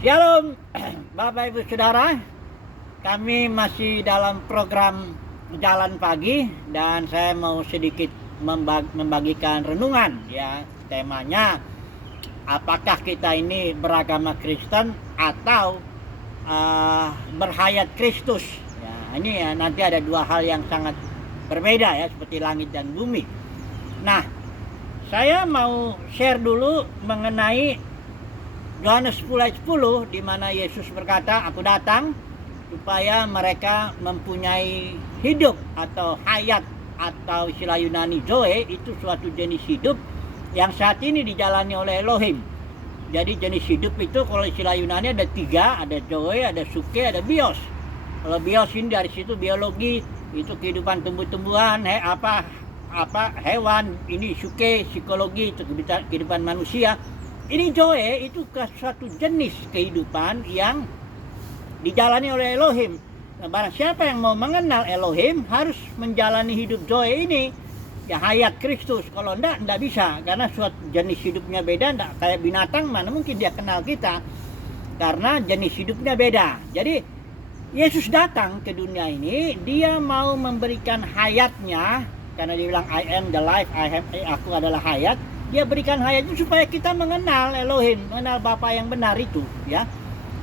Shalom Bapak Ibu Saudara, kami masih dalam program Jalan Pagi dan saya mau sedikit membagikan renungan ya. Temanya, apakah kita ini beragama Kristen atau berhayat Kristus ya. Ini ya, nanti ada dua hal yang sangat berbeda ya, seperti langit dan bumi. Nah, saya mau share dulu mengenai Yohanes 10 ayat 10, di mana Yesus berkata, "Aku datang supaya mereka mempunyai hidup atau hayat, atau istilah Yunani zoe, itu suatu jenis hidup yang saat ini dijalani oleh Elohim." Jadi jenis hidup itu kalau istilah Yunani ada tiga, ada zoe, ada suke, ada bios. Kalau bios ini dari situ biologi, itu kehidupan tumbuh-tumbuhan, hewan, ini suke, psikologi, itu kehidupan manusia. Ini zoe itu suatu jenis kehidupan yang dijalani oleh Elohim. Nah, barang siapa yang mau mengenal Elohim harus menjalani hidup zoe ini, ya hayat Kristus. Kalau enggak bisa, karena suatu jenis hidupnya beda. Enggak kayak binatang, mana mungkin dia kenal kita, karena jenis hidupnya beda. Jadi Yesus datang ke dunia ini, dia mau memberikan hayatnya, karena dia bilang I am the life, aku adalah hayat. Dia berikan hayat itu supaya kita mengenal Elohim, mengenal Bapa yang benar itu ya.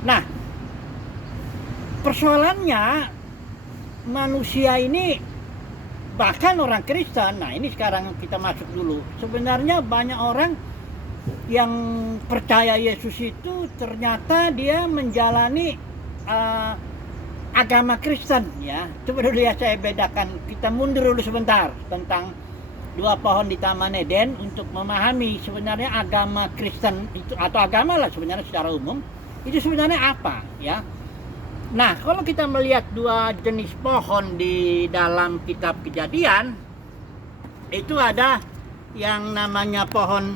Nah, persoalannya manusia ini, bahkan orang Kristen, nah ini sekarang kita masuk dulu. Sebenarnya banyak orang yang percaya Yesus itu ternyata dia menjalani agama Kristen ya. Coba dulu ya saya bedakan, kita mundur dulu sebentar tentang dua pohon di Taman Eden untuk memahami sebenarnya agama Kristen itu, atau agama lah sebenarnya secara umum, itu sebenarnya apa ya. Nah, kalau kita melihat dua jenis pohon di dalam kitab Kejadian, itu ada yang namanya pohon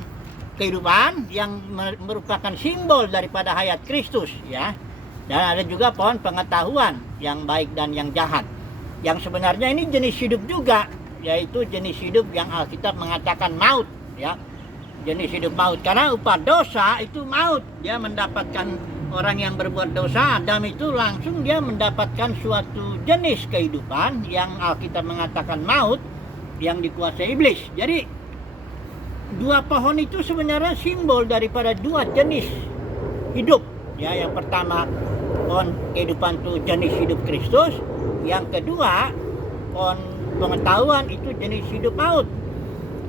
kehidupan yang merupakan simbol daripada hayat Kristus ya. Dan ada juga pohon pengetahuan yang baik dan yang jahat, yang sebenarnya ini jenis hidup juga, yaitu jenis hidup yang Alkitab mengatakan maut ya. Jenis hidup maut, karena upah dosa itu maut. Dia mendapatkan, orang yang berbuat dosa, Adam itu langsung dia mendapatkan suatu jenis kehidupan yang Alkitab mengatakan maut, yang dikuasai iblis. Jadi dua pohon itu sebenarnya simbol daripada dua jenis hidup ya. Yang pertama pohon kehidupan itu jenis hidup Kristus, yang kedua pohon pengetahuan itu jenis hidup maut.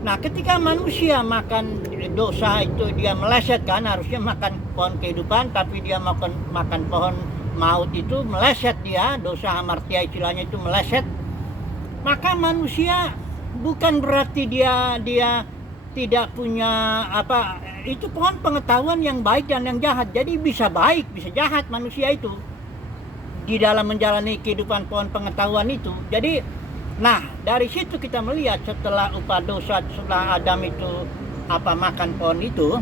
Nah, ketika manusia makan dosa itu, dia meleset kan, harusnya makan pohon kehidupan, tapi dia makan pohon maut, itu meleset dia, dosa hamartia istilahnya itu meleset. Maka manusia bukan berarti dia tidak punya itu pohon pengetahuan yang baik dan yang jahat. Jadi bisa baik, bisa jahat manusia itu di dalam menjalani kehidupan pohon pengetahuan itu. Jadi nah, dari situ kita melihat setelah upah dosa, setelah Adam itu makan pohon itu,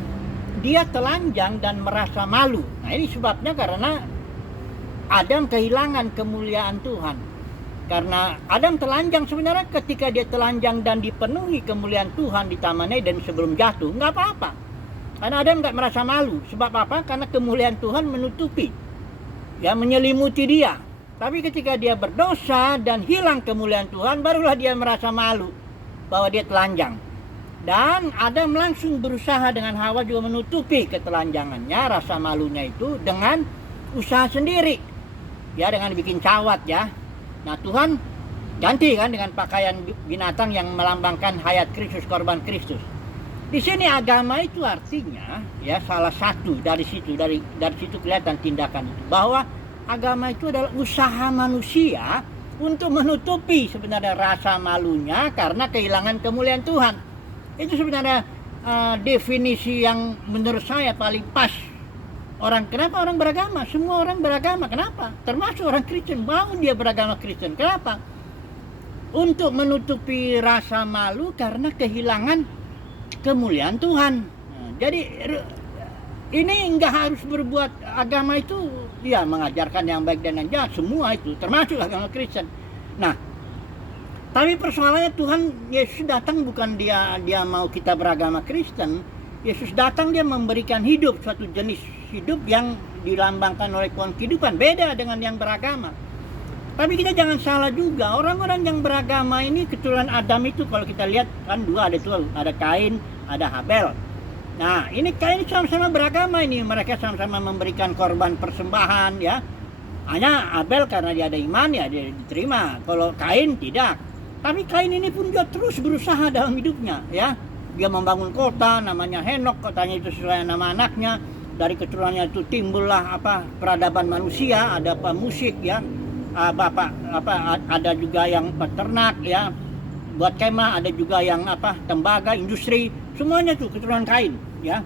dia telanjang dan merasa malu. Nah, ini sebabnya karena Adam kehilangan kemuliaan Tuhan. Karena Adam telanjang, sebenarnya ketika dia telanjang dan dipenuhi kemuliaan Tuhan di Taman Eden sebelum jatuh, nggak apa-apa. Karena Adam nggak merasa malu. Sebab apa? Karena kemuliaan Tuhan menutupi, ya, menyelimuti dia. Tapi ketika dia berdosa dan hilang kemuliaan Tuhan, barulah dia merasa malu bahwa dia telanjang. Dan Adam langsung berusaha dengan Hawa juga menutupi ketelanjangannya, rasa malunya itu, dengan usaha sendiri. Ya, dengan bikin cawat ya. Nah, Tuhan ganti kan dengan pakaian binatang yang melambangkan hayat Kristus, korban Kristus. Di sini agama itu artinya ya, salah satu dari situ kelihatan tindakan itu, bahwa agama itu adalah usaha manusia untuk menutupi sebenarnya rasa malunya karena kehilangan kemuliaan Tuhan. Itu sebenarnya definisi yang menurut saya paling pas. Kenapa orang beragama? Semua orang beragama. Kenapa? Termasuk orang Kristen, mau dia beragama Kristen. Kenapa? Untuk menutupi rasa malu karena kehilangan kemuliaan Tuhan. Nah, jadi ini nggak harus berbuat, agama itu ya mengajarkan yang baik dan yang jahat, semua itu termasuk agama Kristen. Nah, tapi persoalannya Tuhan Yesus datang bukan dia mau kita beragama Kristen. Yesus datang dia memberikan hidup, suatu jenis hidup yang dilambangkan oleh kehidupan, beda dengan yang beragama. Tapi kita jangan salah juga, orang-orang yang beragama ini keturunan Adam itu kalau kita lihat kan dua, ada tuh, ada Kain, ada Habel. Nah, ini Kain sama-sama beragama ini, mereka sama-sama memberikan korban persembahan ya. Hanya Habel karena dia ada iman ya dia diterima. Kalau Kain tidak. Tapi Kain ini pun dia terus berusaha dalam hidupnya ya. Dia membangun kota namanya Henok, kotanya itu sesuai nama anaknya. Dari keturunannya itu timbullah peradaban manusia, ada musik ya. Ada juga yang peternak ya, buat kemah, ada juga yang tembaga, industri, semuanya tuh keturunan Kain ya.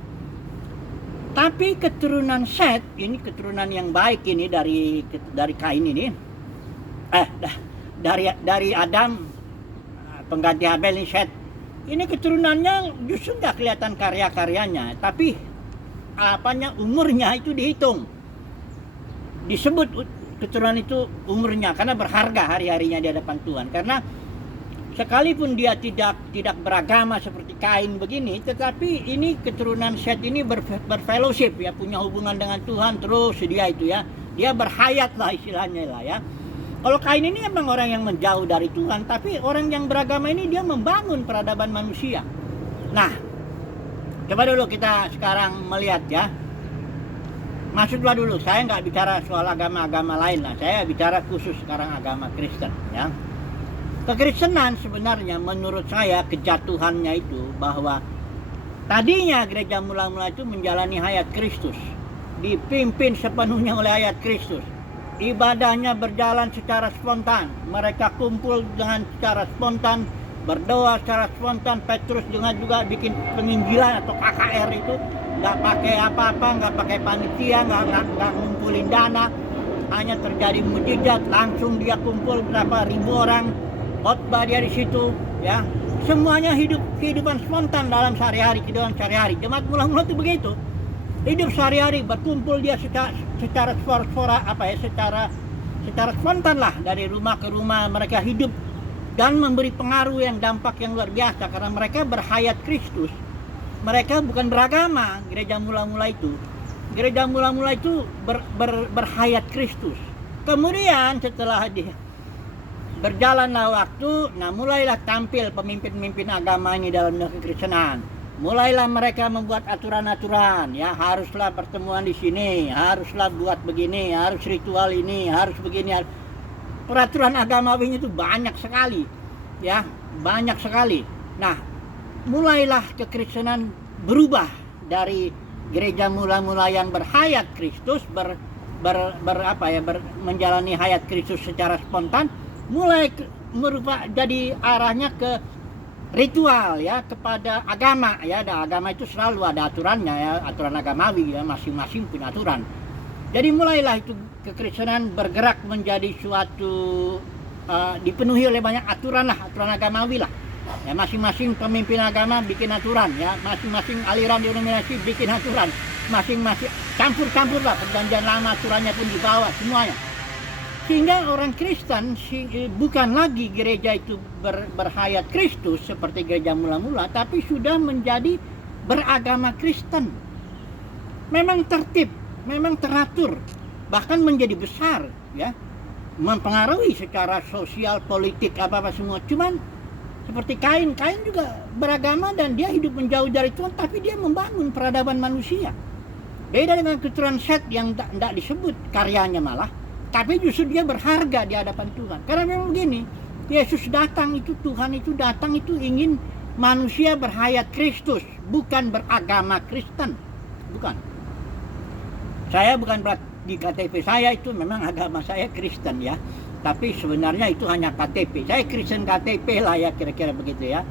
Tapi keturunan Set ini keturunan yang baik ini dari Kain ini, dari Adam pengganti Habel ini Set. Ini keturunannya justru nggak kelihatan karya-karyanya, tapi umurnya itu dihitung, disebut keturunan itu umurnya karena berharga hari-harinya di hadapan Tuhan. Karena sekalipun dia tidak beragama seperti Kain begini, tetapi ini keturunan Set ini berfellowship ya, punya hubungan dengan Tuhan terus dia itu ya. Dia berhayat lah istilahnya lah ya. Kalau Kain ini memang orang yang menjauh dari Tuhan, tapi orang yang beragama ini dia membangun peradaban manusia. Nah, coba dulu kita sekarang melihat ya. Masuklah dulu, saya nggak bicara soal agama-agama lain lah, saya bicara khusus sekarang agama Kristen ya. Kekristenan sebenarnya menurut saya kejatuhannya itu bahwa tadinya gereja mula-mula itu menjalani hayat Kristus, dipimpin sepenuhnya oleh hayat Kristus. Ibadahnya berjalan secara spontan, mereka kumpul dengan secara spontan, berdoa secara spontan. Petrus juga bikin penginjilan atau KKR itu nggak pakai apa-apa, nggak pakai panitia, nggak ngumpulin dana, hanya terjadi mujizat, langsung dia kumpul berapa ribu orang, khotbah dia di situ, ya, semuanya kehidupan spontan dalam sehari-hari, kehidupan sehari-hari. Jemaat mula-mula itu begitu, hidup sehari-hari, berkumpul dia secara spontan lah, dari rumah ke rumah mereka hidup dan memberi pengaruh yang dampak yang luar biasa karena mereka berhayat Kristus. Mereka bukan beragama, gereja mula-mula itu. Gereja mula-mula itu berhayat Kristus. Kemudian setelah berjalanlah waktu, nah mulailah tampil pemimpin-pemimpin agama ini dalam kekristenan. Mulailah mereka membuat aturan-aturan, ya haruslah pertemuan di sini, haruslah buat begini, harus ritual ini, harus begini. Peraturan agamawinya itu banyak sekali, ya banyak sekali. Nah, mulailah kekristenan berubah dari gereja mula-mula yang berhayat Kristus, menjalani hayat Kristus secara spontan, mulai jadi arahnya ke ritual ya, kepada agama ya. Agama itu selalu ada aturannya ya, aturan agamawi ya, masing-masing punya aturan. Jadi mulailah itu kekristenan bergerak menjadi suatu dipenuhi oleh banyak aturan agamawi lah. Ya, masing-masing pemimpin agama bikin aturan ya, masing-masing aliran denominasi bikin aturan, masing-masing campur-campur lah, perjanjian lama aturannya pun dibawa semuanya. Sehingga orang Kristen bukan lagi gereja itu berhayat Kristus seperti gereja mula-mula, tapi sudah menjadi beragama Kristen. Memang tertib, memang teratur, bahkan menjadi besar ya, mempengaruhi secara sosial, politik, apa-apa semua. Cuman seperti Kain juga beragama dan dia hidup menjauh dari Tuhan, tapi dia membangun peradaban manusia. Beda dengan keturunan Set yang tidak disebut karyanya malah, tapi justru dia berharga di hadapan Tuhan. Karena memang begini, Yesus datang itu, Tuhan itu datang itu ingin manusia berhayat Kristus, bukan beragama Kristen. Bukan. Saya bukan di KTP saya itu memang agama saya Kristen ya. Tapi sebenarnya itu hanya KTP. Saya Kristen KTP lah ya, kira-kira begitu ya.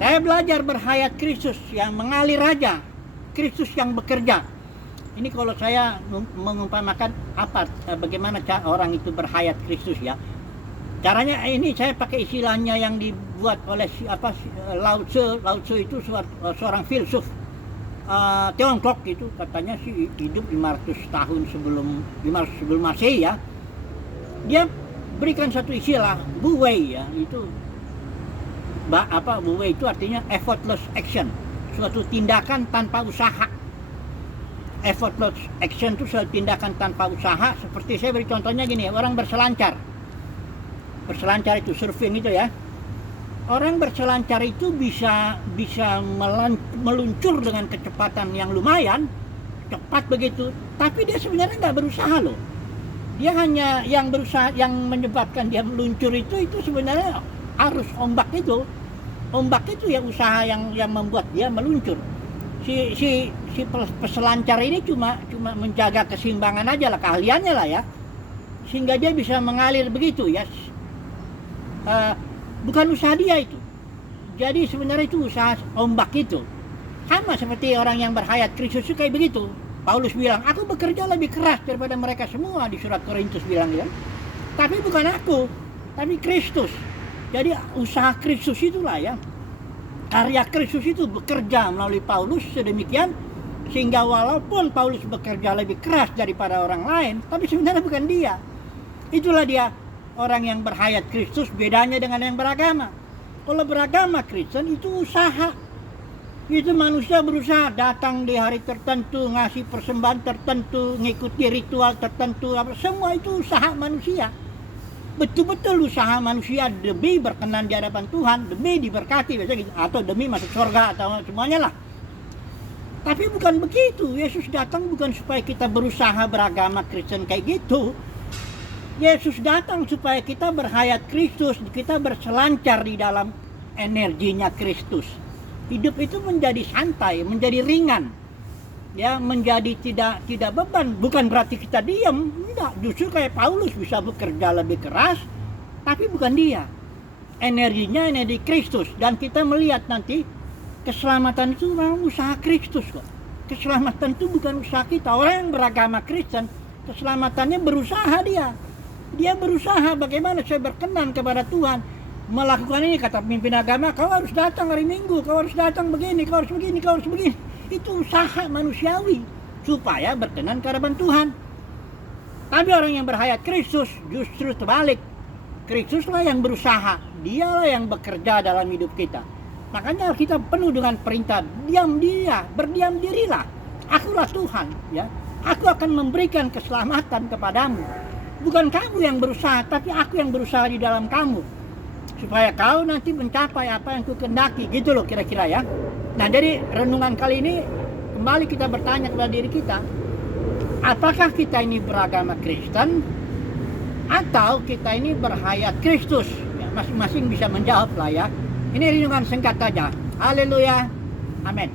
Saya belajar berhayat Kristus yang mengalir aja, Kristus yang bekerja. Ini kalau saya mengumpamakan bagaimana orang itu berhayat Kristus ya. Caranya ini saya pakai istilahnya yang dibuat oleh Lao Tzu itu seorang filsuf Tiongkok itu, katanya sih hidup 500 tahun sebelum Masehi ya. Dia berikan satu istilah Wu Wei ya, itu Wu Wei itu artinya effortless action, suatu tindakan tanpa usaha. effortless action itu tindakan tanpa usaha. Seperti saya beri contohnya gini, orang berselancar itu surfing itu ya. Orang berselancar itu bisa meluncur dengan kecepatan yang lumayan cepat begitu, tapi dia sebenarnya nggak berusaha loh. Dia hanya yang berusaha, yang menyebabkan dia meluncur itu sebenarnya arus ombak itu ya, usaha yang membuat dia meluncur. Si peselancar ini cuma menjaga keseimbangan aja lah, keahliannya lah ya, sehingga dia bisa mengalir begitu ya. Bukan usaha dia itu. Jadi sebenarnya itu usaha ombak itu. Sama seperti orang yang berhayat Kristus itu kayak begitu. Paulus bilang, aku bekerja lebih keras daripada mereka semua, di surat Korintus bilang ya. Tapi bukan aku, tapi Kristus. Jadi usaha Kristus itulah ya. Karya Kristus itu bekerja melalui Paulus sedemikian sehingga walaupun Paulus bekerja lebih keras daripada orang lain, tapi sebenarnya bukan dia. Itulah dia orang yang berhayat Kristus, bedanya dengan yang beragama. Kalau beragama Kristen itu usaha. Itu manusia berusaha datang di hari tertentu, ngasih persembahan tertentu, ngikuti ritual tertentu, semua itu usaha manusia. Betul-betul usaha manusia demi berkenan di hadapan Tuhan, demi diberkati biasanya gitu, atau demi masuk surga atau semuanya lah. Tapi bukan begitu. Yesus datang bukan supaya kita berusaha beragama Kristen kayak gitu. Yesus datang supaya kita berhayat Kristus, kita berselancar di dalam energinya Kristus. Hidup itu menjadi santai, menjadi ringan, ya, menjadi tidak beban. Bukan berarti kita diam, enggak. Justru kayak Paulus bisa bekerja lebih keras, tapi bukan dia. Energinya energi Kristus, dan kita melihat nanti keselamatan itu memang usaha Kristus kok. Keselamatan itu bukan usaha kita. Orang yang beragama Kristen, keselamatannya berusaha dia. Dia berusaha bagaimana saya berkenan kepada Tuhan. Melakukan ini, kata pemimpin agama, kau harus datang hari Minggu, kau harus datang begini, kau harus begini, kau harus begini. Itu usaha manusiawi supaya berkenan ke hadapan Tuhan. Tapi orang yang berhayat Kristus justru terbalik. Kristuslah yang berusaha, dialah yang bekerja dalam hidup kita. Makanya kita penuh dengan perintah, berdiam dirilah. Akulah Tuhan, ya. Aku akan memberikan keselamatan kepadamu. Bukan kamu yang berusaha, tapi aku yang berusaha di dalam kamu. Supaya kau nanti mencapai apa yang kukehendaki, gitu loh kira-kira ya. Nah, jadi renungan kali ini kembali kita bertanya kepada diri kita, apakah kita ini beragama Kristen atau kita ini berhayat Kristus? Ya, masing-masing bisa menjawab lah ya. Ini renungan singkat saja. Haleluya. Amin.